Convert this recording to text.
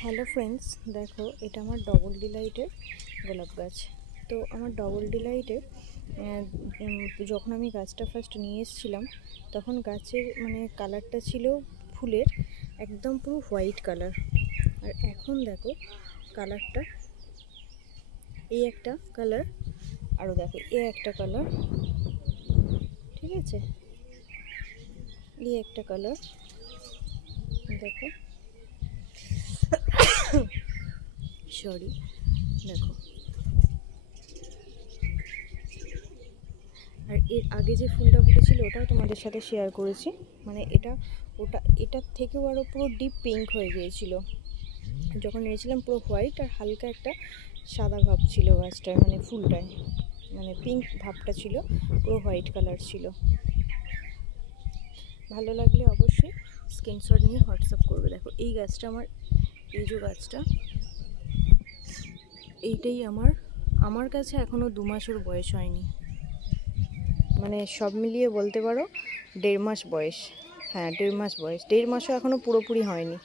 Hello friends, দেখো এটা আমার ডবল ডিলাইটের গোলাপ গাছ। তো আমার ডবল ডিলাইটের যখন আমি গাছটা ফার্স্ট নিয়ে এসেছিলাম তখন গাছের কালারটা ছিল ফুলের একদম পুরো হোয়াইট কালার। আর এখন দেখো কালারটা, এই একটা কালার, আরও দেখো এই একটা কালার, ঠিক আছে, এই একটা কালার দেখো, সরি, দেখো। আর এর আগে যে ফুলটা ফুটেছিল ওটাও তোমাদের সাথে শেয়ার করেছি, এটার থেকেও আরও পুরো ডিপ পিঙ্ক হয়ে গিয়েছিল। যখন নিয়েছিলাম পুরো হোয়াইট আর হালকা একটা সাদা ভাব ছিল গাছটায়, ফুলটায় পিঙ্ক ভাবটা ছিল, পুরো হোয়াইট কালার ছিল। ভালো লাগলে অবশ্যই স্ক্রিনশট নিয়ে হোয়াটসঅ্যাপ করবে। দেখো এই গাছটা আমার, এই যে গাছটা, এইটাই আমার কাছে এখনও 2 মাসের বয়স হয়নি, সব মিলিয়ে বলতে পারো 1.5 মাস বয়স। হ্যাঁ, 1.5 মাস বয়স, 1.5 মাসও এখনও পুরোপুরি হয়নি।